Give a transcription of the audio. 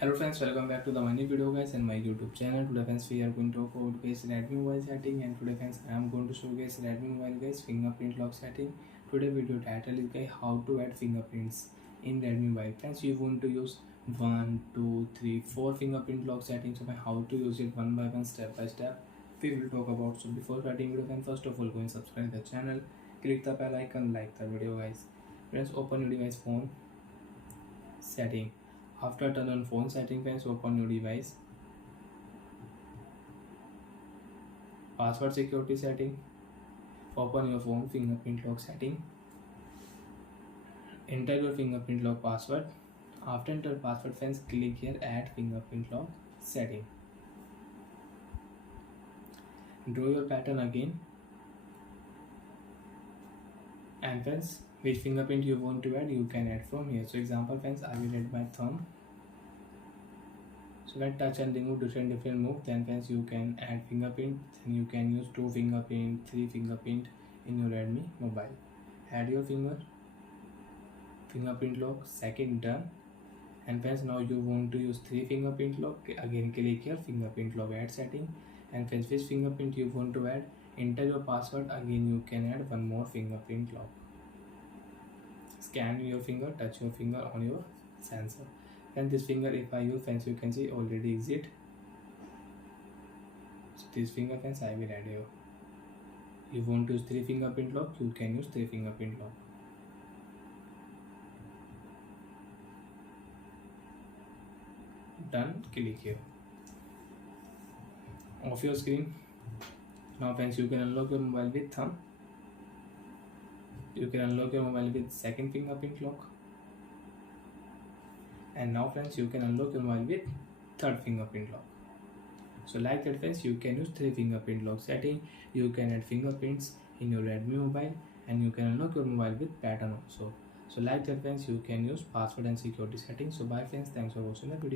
Hello friends, welcome back to the new video guys and my YouTube channel. Today friends we are going to talk about guys Redmi mobile setting, and today friends I am going to show guys Redmi mobile guys fingerprint lock setting. Today video title is guys how to add fingerprints in Redmi mobile. Friends, you want to use 1, 2, 3, 4 fingerprint lock settings. So how to use it one by one, step by step we will talk about. So before starting video friends, first of all go and subscribe the channel, click the bell icon, like the video guys. Friends, open your device phone setting. After turn on phone setting, friends, open your device password security setting. Open your phone fingerprint lock setting. Enter your fingerprint lock password. After enter password, friends, click here add fingerprint lock setting. Draw your pattern again, and friends, which fingerprint you want to add you can add from here. So example friends, I will add my thumb. So when touch and remove different move, then friends you can add fingerprint. Then you can use 2 fingerprint, 3 fingerprint in your Redmi mobile. Add your fingerprint lock, second done. And friends, now you want to use 3 fingerprint lock, again click here fingerprint lock add setting. And friends, which fingerprint you want to add, enter your password, again you can add one more fingerprint lock. Scan your finger, touch your finger on your sensor. And this finger if I use, friends, you can see already exit. So this finger friends I will add here. You want to use 3 fingerprint lock, you can use 3 fingerprint lock. Done, click here. Off your screen. Now friends, you can unlock your mobile with thumb. You can unlock your mobile with second fingerprint lock. And now friends, you can unlock your mobile with third fingerprint lock. So like that friends, you can use 3 fingerprint lock setting. You can add fingerprints in your Redmi mobile, and you can unlock your mobile with pattern also. So like that friends, you can use password and security settings. So bye friends, thanks for watching the video.